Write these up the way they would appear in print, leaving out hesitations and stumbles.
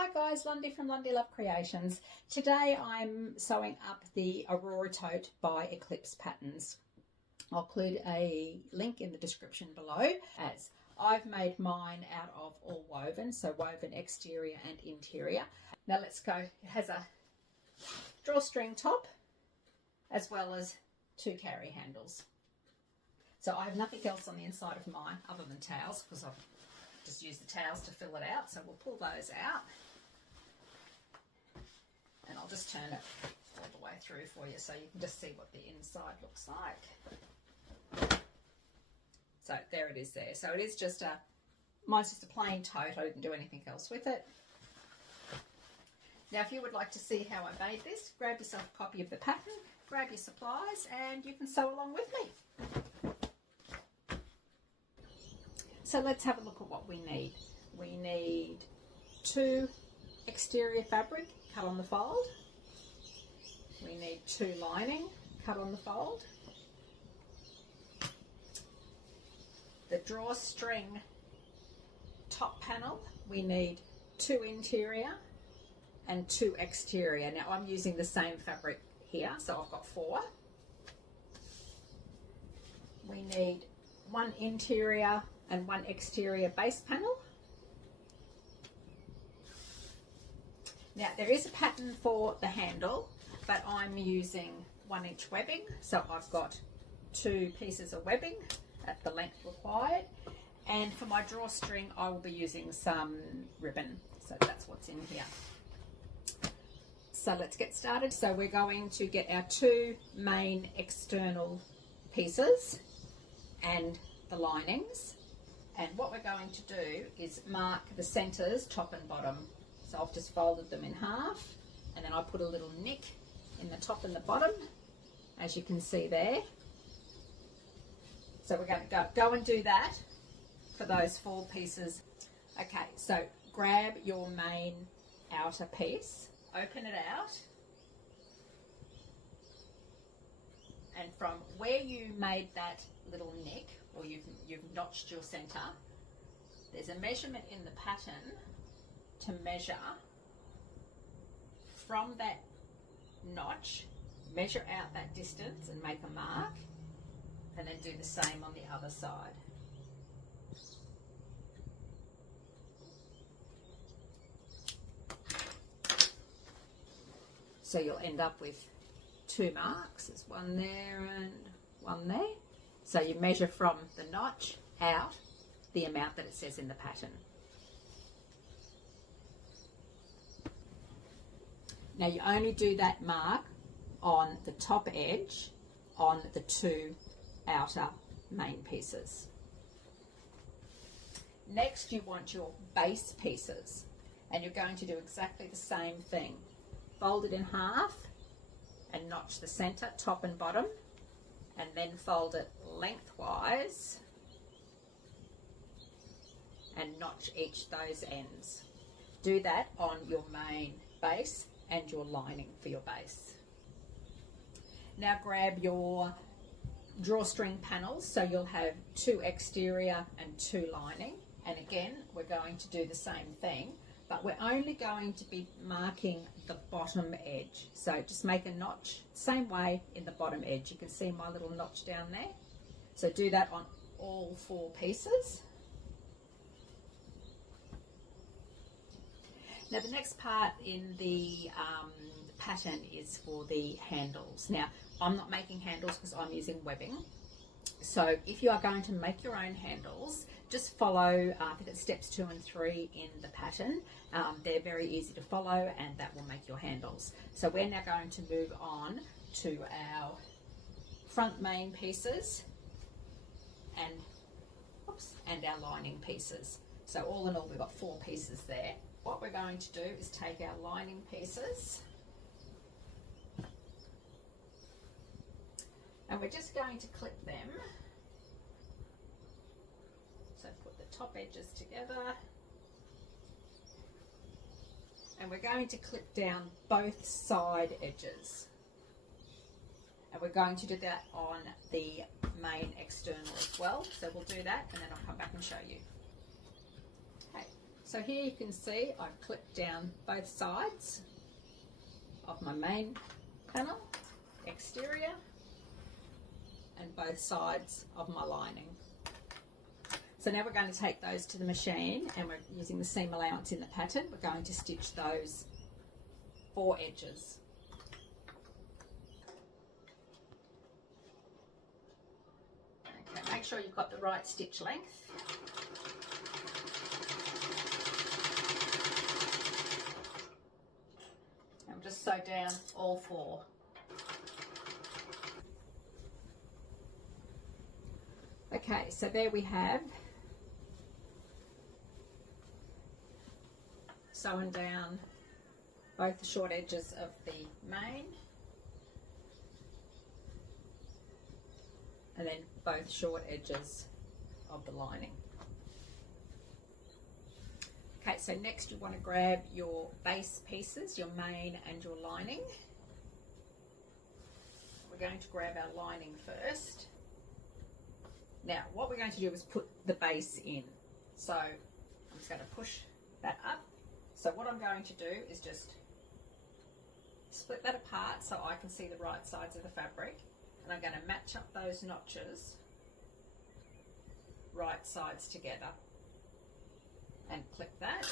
Hi guys, Lundy from Lundy Love Creations. Today I'm sewing up the Aurora Tote by Eclipse patterns. I'll include a link in the description below, as I've made mine out of all woven, so woven exterior and interior. Now let's go. It has a drawstring top as well as two carry handles. So I have nothing else on the inside of mine other than towels, because I've just used the towels to fill it out. So we'll pull those out. And I'll just turn it all the way through for you so you can just see what the inside looks like. So there it is there. So it is just mine's just a plain tote. I didn't do anything else with it. Now if you would like to see how I made this, grab yourself a copy of the pattern, grab your supplies, and you can sew along with me. So let's have a look at what we need. We need 2 exterior fabric cut on the fold. We need 2 lining cut on the fold. The drawstring top panel, we need 2 interior and 2 exterior. Now I'm using the same fabric here, so I've got 4. We need 1 interior and 1 exterior base panel. Now there is a pattern for the handle, but I'm using 1-inch webbing, so I've got 2 pieces of webbing at the length required, and for my drawstring I will be using some ribbon, so that's what's in here. So let's get started. So we're going to get our 2 main external pieces and the linings, and what we're going to do is mark the centers top and bottom. So I've just folded them in half, and then I put a little nick in the top and the bottom, as you can see there. So we're going to go and do that for those 4 pieces. Okay, so grab your main outer piece, open it out, and from where you made that little nick, or you've notched your center, there's a measurement in the pattern to measure from that notch, measure out that distance and make a mark, and then do the same on the other side. So you'll end up with 2 marks. There's 1 there and 1 there. So you measure from the notch out the amount that it says in the pattern. Now you only do that mark on the top edge on the 2 outer main pieces. Next you want your base pieces, and you're going to do exactly the same thing. Fold it in half and notch the center, top and bottom, and then fold it lengthwise and notch each those ends. Do that on your main base and your lining for your base. Now grab your drawstring panels, so you'll have 2 exterior and 2 lining, and again we're going to do the same thing, but we're only going to be marking the bottom edge. So just make a notch same way in the bottom edge. You can see my little notch down there. So do that on all 4 pieces. Now the next part in the pattern is for the handles. Now I'm not making handles because I'm using webbing. So if you are going to make your own handles, just follow I think it's steps 2 and 3 in the pattern. They're very easy to follow, and that will make your handles. So we're now going to move on to our front main pieces and our lining pieces. So all in all we've got 4 pieces there. What we're going to do is take our lining pieces, and we're just going to clip them. So put the top edges together, and we're going to clip down both side edges, and we're going to do that on the main external as well. So we'll do that, and then I'll come back and show you. Okay, So here you can see I've clipped down both sides of my main panel, exterior, and both sides of my lining. So now we're going to take those to the machine, and we're using the seam allowance in the pattern. We're going to stitch those 4 edges. Okay, make sure you've got the right stitch length. And we'll just sew down all 4. Okay, so there we have sewn down both the short edges of the main and then both short edges of the lining. Okay, so next you want to grab your base pieces, your main and your lining. We're going to grab our lining first. Now, what we're going to do is put the base in. So I'm just going to push that up. So what I'm going to do is just split that apart so I can see the right sides of the fabric, and I'm going to match up those notches right sides together and clip that,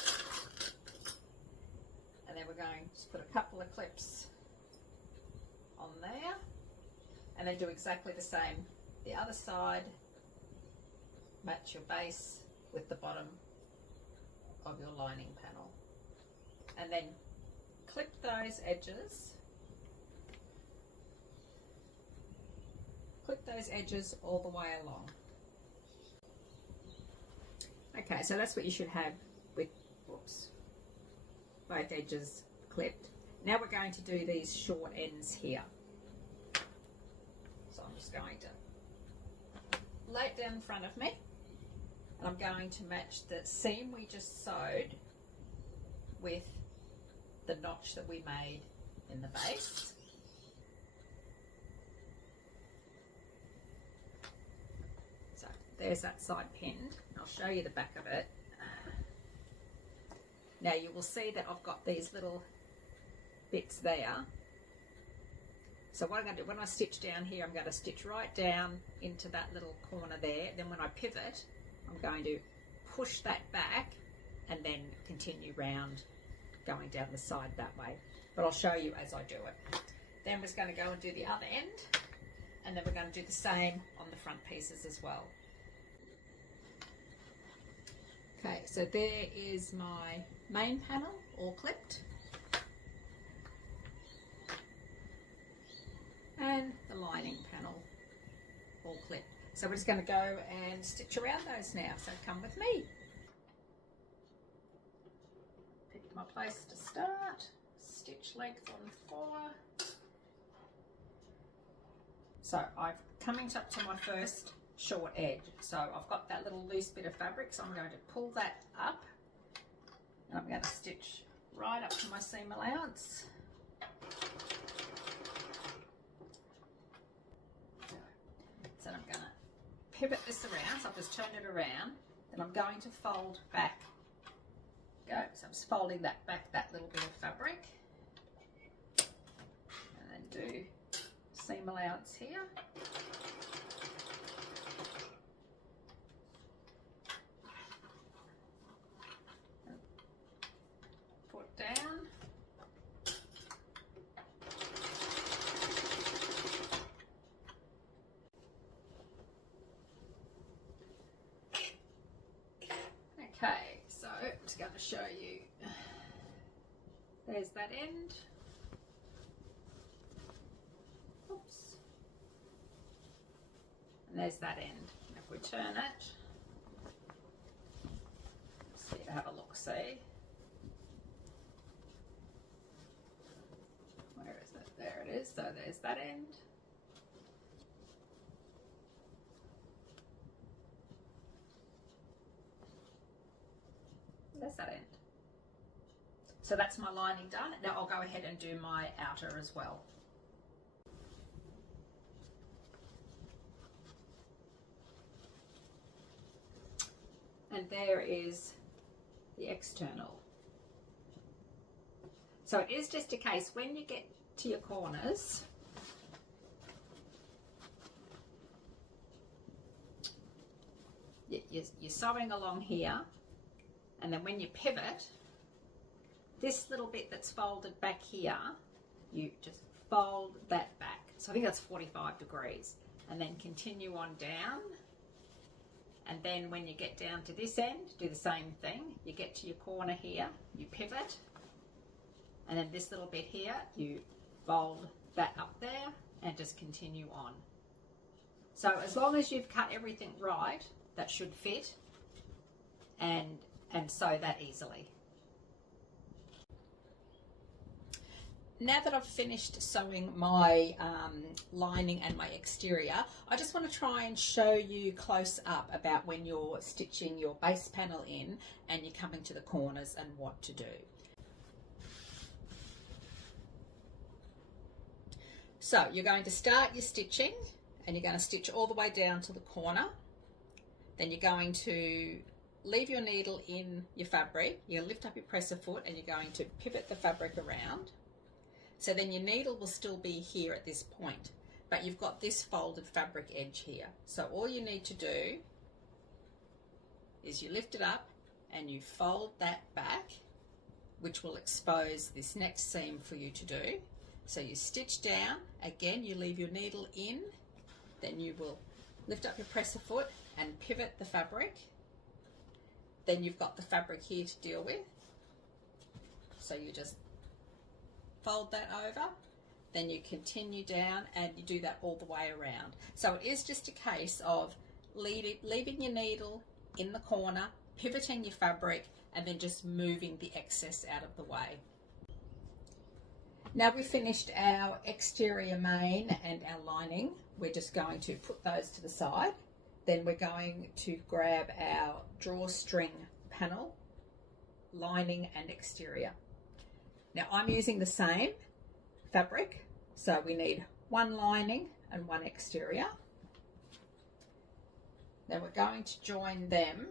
and then we're going to put a couple of clips on there, and then do exactly the same the other side. Match your base with the bottom of your lining panel, and then clip those edges. Clip those edges all the way along. Okay, so that's what you should have with, whoops, both edges clipped. Now we're going to do these short ends here. So I'm just going to lay it down in front of me, and I'm going to match the seam we just sewed with the notch that we made in the base. So there's that side pinned. I'll show you the back of it. Now you will see that I've got these little bits there. So what I'm going to do, when I stitch down here, I'm going to stitch right down into that little corner there. Then when I pivot, I'm going to push that back and then continue round, going down the side that way. But I'll show you as I do it. Then we're just going to go and do the other end, and then we're going to do the same on the front pieces as well. Okay, so there is my main panel all clipped, and the lining panel all clipped. So we're just going to go and stitch around those now, so come with me. Pick my place to start, stitch length on 4. So I'm coming up to my first short edge. So I've got that little loose bit of fabric, so I'm going to pull that up, and I'm going to stitch right up to my seam allowance. So I'm going to pivot this around, so I've just turned it around, then I'm going to fold back. So I'm just folding that back, that little bit of fabric, and then do seam allowance here. Put down. Okay, so I'm just going to show you. There's that end. Oops. And there's that end. And if we turn it, see, have a look, see. Where is it? There it is. So there's that end. There's that end. So that's my lining done. Now I'll go ahead and do my outer as well. And there is the external. So it is just a case when you get to your corners, you're sewing along here, and then when you pivot, this little bit that's folded back here, you just fold that back. So I think that's 45 degrees, and then continue on down. And then when you get down to this end, do the same thing. You get to your corner here, you pivot, and then this little bit here, you fold that up there and just continue on. So as long as you've cut everything right, that should fit and sew that easily. Now that I've finished sewing my lining and my exterior, I just want to try and show you close up about when you're stitching your base panel in and you're coming to the corners and what to do. So you're going to start your stitching and you're going to stitch all the way down to the corner. Then you're going to leave your needle in your fabric. You're going to lift up your presser foot and you're going to pivot the fabric around. So then your needle will still be here at this point, but you've got this folded fabric edge here. So all you need to do is you lift it up and you fold that back, which will expose this next seam for you to do. So you stitch down, again you leave your needle in, then you will lift up your presser foot and pivot the fabric. Then you've got the fabric here to deal with. So you just fold that over, then you continue down and you do that all the way around. So it is just a case of leaving your needle in the corner, pivoting your fabric, and then just moving the excess out of the way. Now we've finished our exterior main and our lining. We're just going to put those to the side. Then we're going to grab our drawstring panel, lining and exterior. Now I'm using the same fabric, so we need one lining and one exterior. Then we're going to join them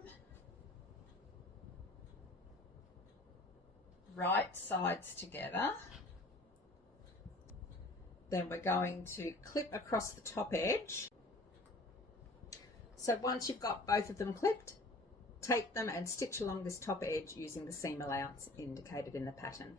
right sides together. Then we're going to clip across the top edge. So once you've got both of them clipped, take them and stitch along this top edge using the seam allowance indicated in the pattern.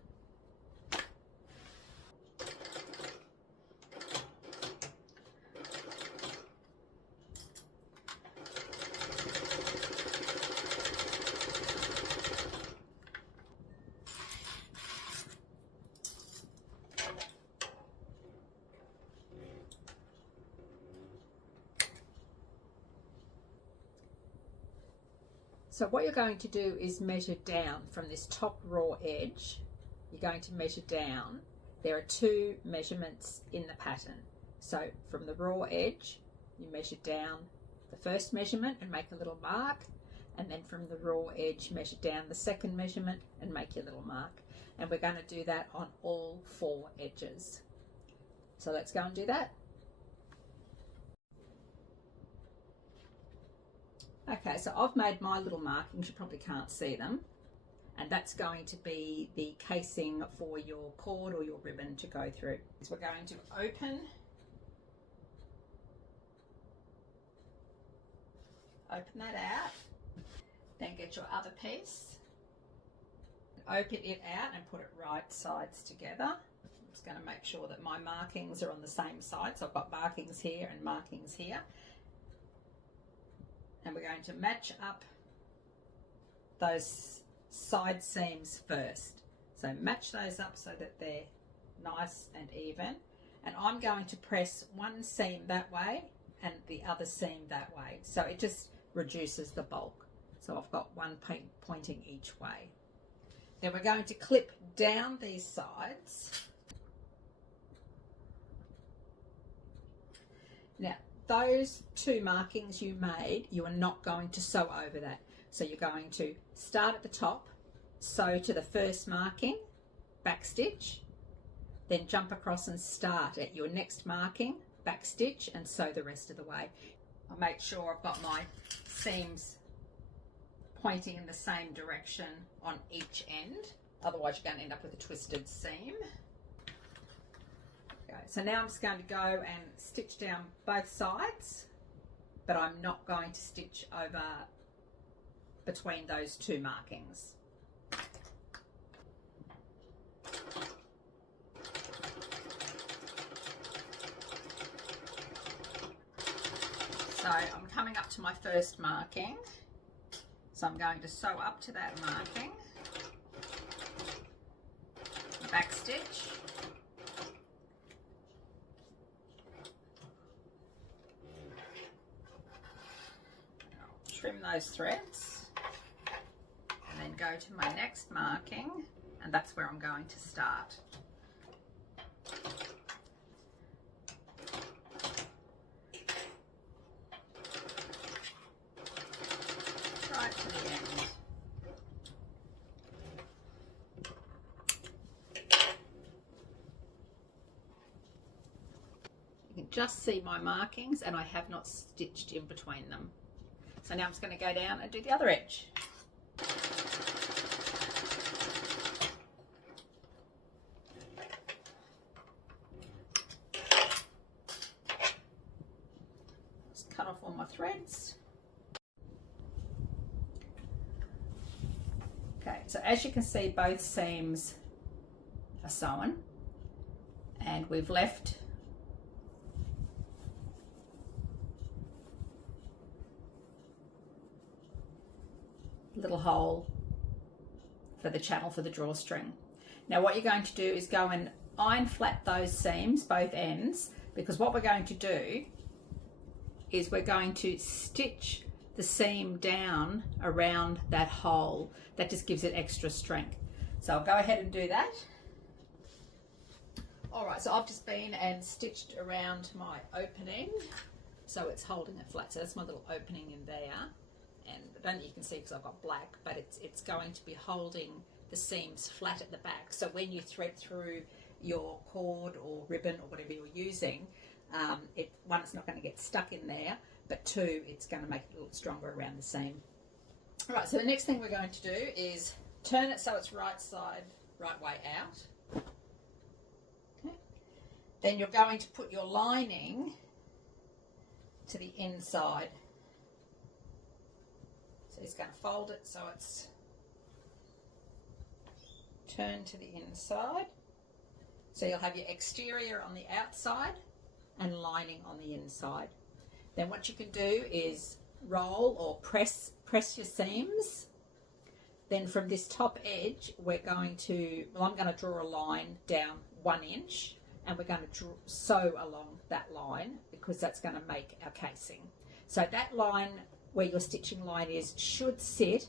So what you're going to do is measure down from this top raw edge. You're going to measure down. There are two measurements in the pattern. So from the raw edge, you measure down the first measurement and make a little mark. And then from the raw edge, measure down the second measurement and make your little mark. And we're going to do that on all four edges. So let's go and do that. Okay, so I've made my little markings, you probably can't see them, and that's going to be the casing for your cord or your ribbon to go through. So we're going to open that out, then get your other piece, open it out and put it right sides together. I'm just going to make sure that my markings are on the same side, so I've got markings here and markings here. And we're going to match up those side seams first. So match those up so that they're nice and even. And I'm going to press one seam that way and the other seam that way. So it just reduces the bulk. So I've got one pointing each way. Then we're going to clip down these sides. Now, those two markings you made, you are not going to sew over that. So you're going to start at the top, sew to the first marking, back stitch, then jump across and start at your next marking, back stitch, and sew the rest of the way. I'll make sure I've got my seams pointing in the same direction on each end. Otherwise you're going to end up with a twisted seam. Okay, so now I'm just going to go and stitch down both sides, but I'm not going to stitch over between those two markings. So I'm coming up to my first marking. So I'm going to sew up to that marking, back stitch, trim those threads, and then go to my next marking, and that's where I'm going to start. Right to the end. You can just see my markings, and I have not stitched in between them. So now I'm just going to go down and do the other edge. Just cut off all my threads. Okay, so as you can see, both seams are sewn, and we've left little hole for the channel for the drawstring. Now what you're going to do is go and iron flat those seams, both ends, because what we're going to do is we're going to stitch the seam down around that hole. That just gives it extra strength. So I'll go ahead and do that. Alright, so I've just been and stitched around my opening so it's holding it flat. So that's my little opening in there. And I don't think you can see because I've got black, but it's going to be holding the seams flat at the back. So when you thread through your cord or ribbon or whatever you're using, one, it's not going to get stuck in there, but two, it's going to make it a little stronger around the seam. All right, so the next thing we're going to do is turn it so it's right way out. Okay. Then you're going to put your lining to the inside. So he's going to fold it so it's turned to the inside. So you'll have your exterior on the outside and lining on the inside. Then what you can do is roll or press your seams. Then from this top edge, we're going to, I'm going to draw a line down 1 inch, and we're going to sew along that line because that's going to make our casing. So that line where your stitching line is should sit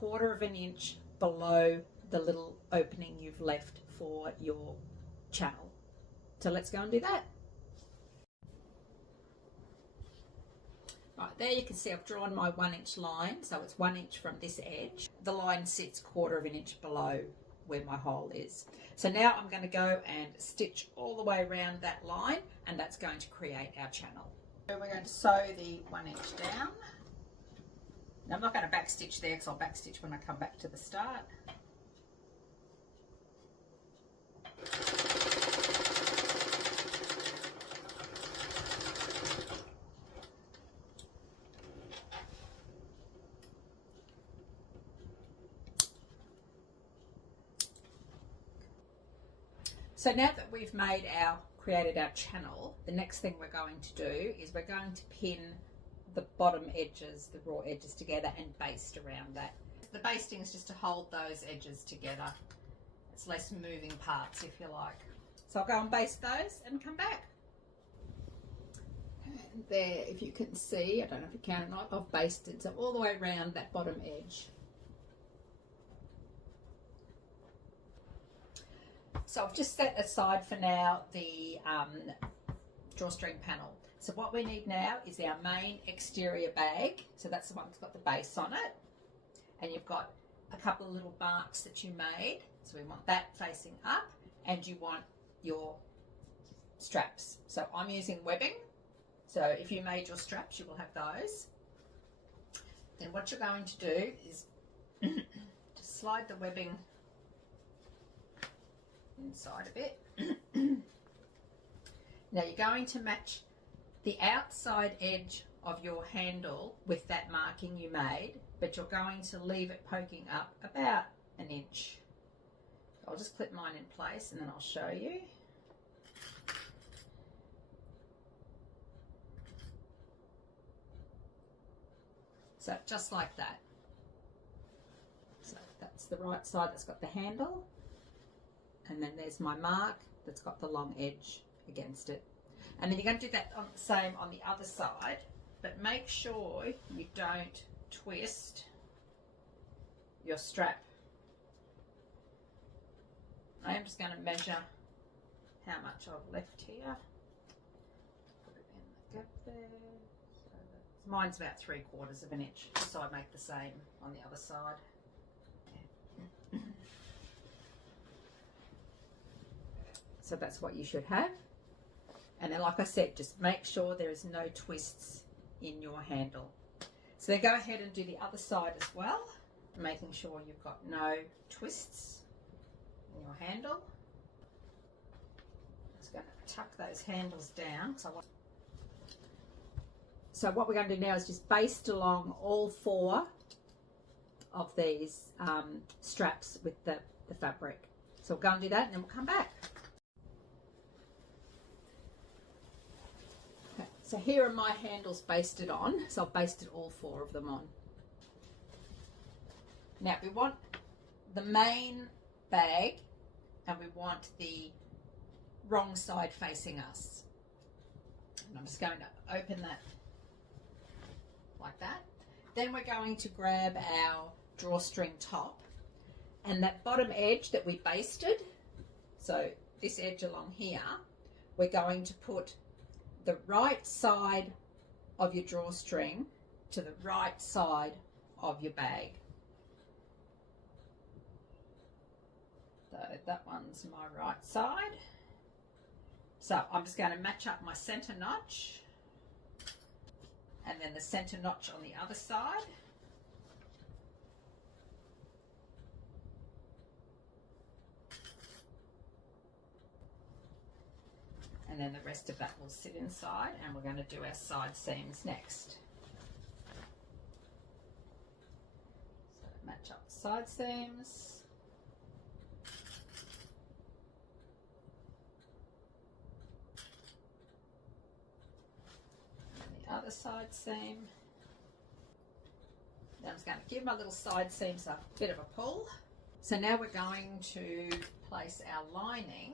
1/4 inch below the little opening you've left for your channel. So let's go and do that. Right, there you can see I've drawn my 1 inch line, so it's 1 inch from this edge. The line sits 1/4 inch below where my hole is. So now I'm going to go and stitch all the way around that line, and that's going to create our channel. So we're going to sew the 1 inch down. Now I'm not going to back stitch there because I'll back stitch when I come back to the start. So now that we've created our channel, the next thing we're going to do is we're going to pin the bottom edges, the raw edges together, and baste around that. The basting is just to hold those edges together. It's less moving parts, if you like. So I'll go and baste those and come back. And there, if you can see, I don't know if you can or not, I've basted so all the way around that bottom edge. So I've just set aside for now the drawstring panel. So what we need now is our main exterior bag. So that's the one that's got the base on it. And you've got a couple of little marks that you made. So we want that facing up, and you want your straps. So I'm using webbing. So if you made your straps, you will have those. Then what you're going to do is just slide the webbing inside a bit. Now you're going to match the outside edge of your handle with that marking you made, but you're going to leave it poking up about an inch. I'll just clip mine in place and then I'll show you. So just like that. So that's the right side that's got the handle, and then there's my mark that's got the long edge against it. And then you're going to do that on the same on the other side, but make sure you don't twist your strap. I am just going to measure how much I've left here. Put it in the gap there. So mine's about 3/4 of an inch, so I make the same on the other side. So that's what you should have. And then, like I said, just make sure there is no twists in your handle. So then go ahead and do the other side as well, making sure you've got no twists in your handle. Just going to tuck those handles down. So what we're going to do now is just baste along all 4 of these straps with the fabric. So we'll go and do that and then we'll come back. Okay, so here are my handles basted on. So I've basted all 4 of them on. Now we want the main bag and we want the wrong side facing us. And I'm just going to open that like that. Then we're going to grab our drawstring top, and that bottom edge that we basted, so this edge along here, we're going to put the right side of your drawstring to the right side of your bag. So that one's my right side. So I'm just going to match up my center notch and then the center notch on the other side. And then the rest of that will sit inside, and we're going to do our side seams next. So match up the side seams. And the other side seam. Now I'm just going to give my little side seams a bit of a pull. So now we're going to place our lining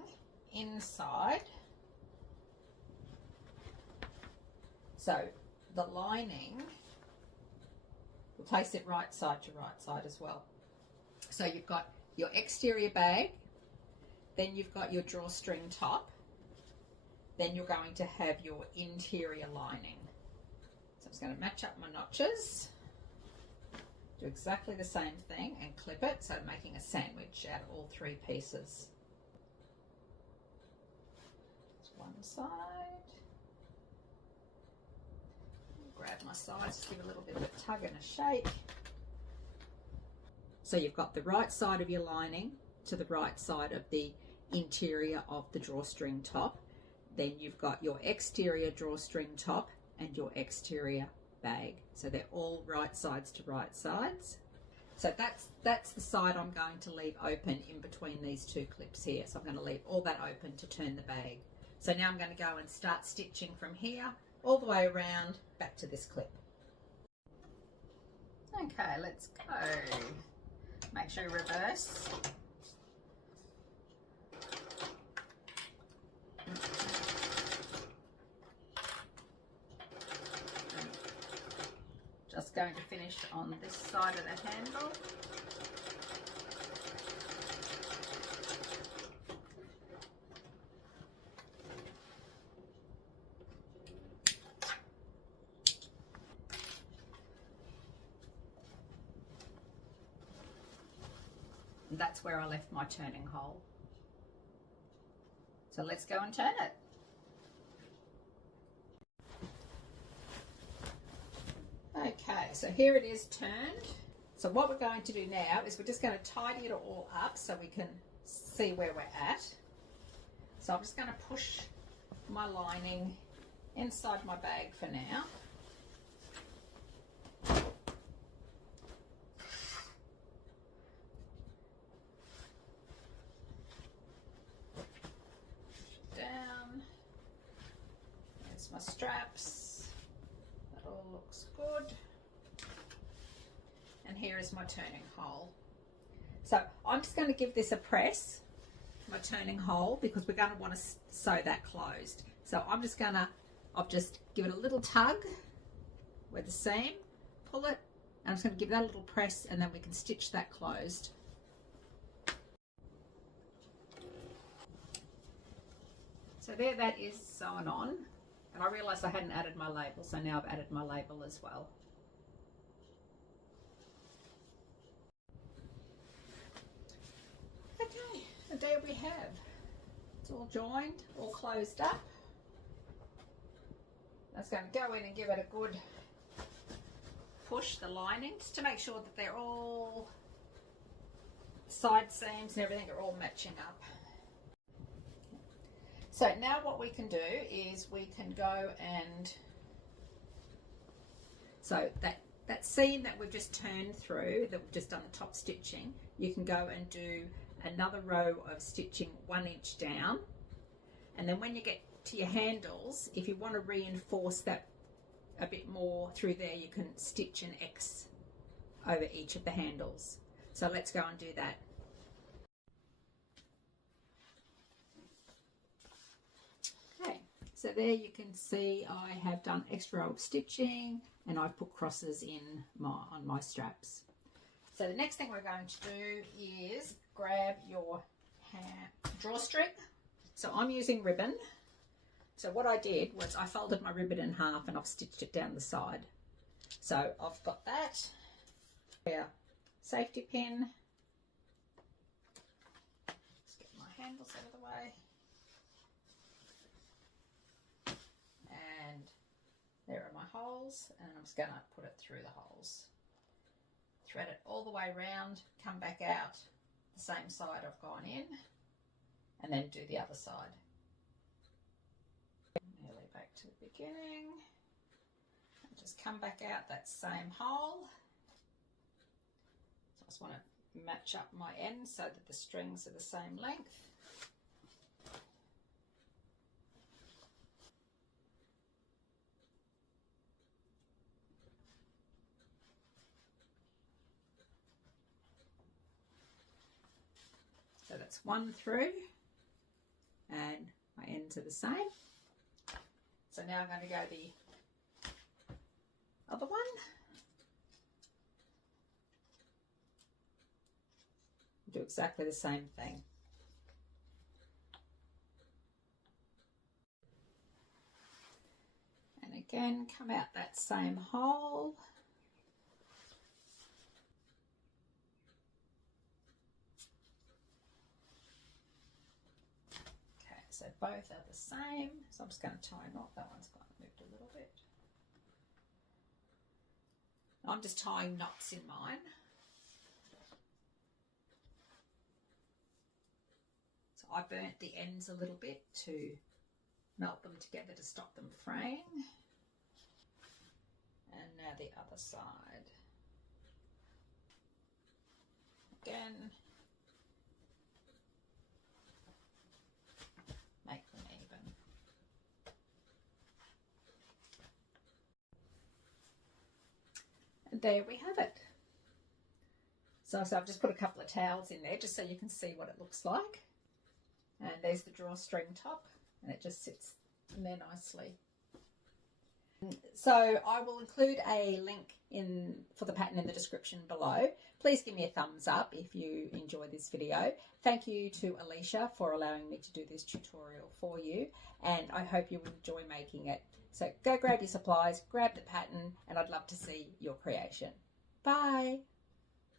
inside. So the lining, we'll place it right side to right side as well. So you've got your exterior bag, then you've got your drawstring top, then you're going to have your interior lining. So I'm just going to match up my notches, do exactly the same thing and clip it, so making a sandwich out of all 3 pieces. That's one side. Grab my sides, just give a little bit of a tug and a shake. So you've got the right side of your lining to the right side of the interior of the drawstring top. Then you've got your exterior drawstring top and your exterior bag. So they're all right sides to right sides. So that's the side I'm going to leave open in between these 2 clips here. So I'm going to leave all that open to turn the bag. So now I'm going to go and start stitching from here all the way around back to this clip. Okay, let's go. Make sure you reverse. Just going to finish on this side of the handle. And that's where I left my turning hole. So let's go and turn it. Okay, so here it is turned. So what we're going to do now is we're just going to tidy it all up so we can see where we're at. So I'm just going to push my lining inside my bag for now. Down. There's my straps. That all looks good. And here is my turning hole. So I'm just going to give this a press, my turning hole, because we're going to want to sew that closed. So I'm just going to, I'll just give it a little tug with the seam, pull it, and I'm just going to give that a little press, and then we can stitch that closed. So there that is sewn on, and I realised I hadn't added my label, so now I've added my label as well. Okay, so there we have. It's all joined, all closed up. That's going to go in and give it a good push, the lining, just to make sure that they're all side seams and everything are all matching up. So now what we can do is we can go and, so that seam that we've just turned through, that we've just done the top stitching, you can go and do another row of stitching 1 inch down, and then when you get to your handles, if you want to reinforce that a bit more through there, you can stitch an X over each of the handles. So let's go and do that. Okay, so there you can see I have done extra row of stitching, and I've put crosses in on my straps. So the next thing we're going to do is grab your drawstring. So I'm using ribbon. So what I did was I folded my ribbon in half and I've stitched it down the side. So I've got that. Yeah, safety pin. Let's get my handles out of the way. And there are my holes, and I'm just going to put it through the holes. Thread it all the way around, come back out the same side I've gone in, and then do the other side. Nearly back to the beginning. And just come back out that same hole. So I just want to match up my ends so that the strings are the same length. So that's one through, and my ends are the same. So now I'm going to go the other one. Do exactly the same thing. And again, come out that same hole. So both are the same. So I'm just going to tie a knot. That one's got moved a little bit. I'm just tying knots in mine. So I burnt the ends a little bit to melt them together to stop them fraying. And now the other side. Again. Make them even. And there we have it. So I've just put a couple of towels in there just so you can see what it looks like. And there's the drawstring top, and it just sits in there nicely. So I will include a link for the pattern in the description below. Please give me a thumbs up if you enjoy this video. Thank you to Alysha for allowing me to do this tutorial for you, and I hope you enjoy making it. So go grab your supplies, grab the pattern, and I'd love to see your creation. Bye!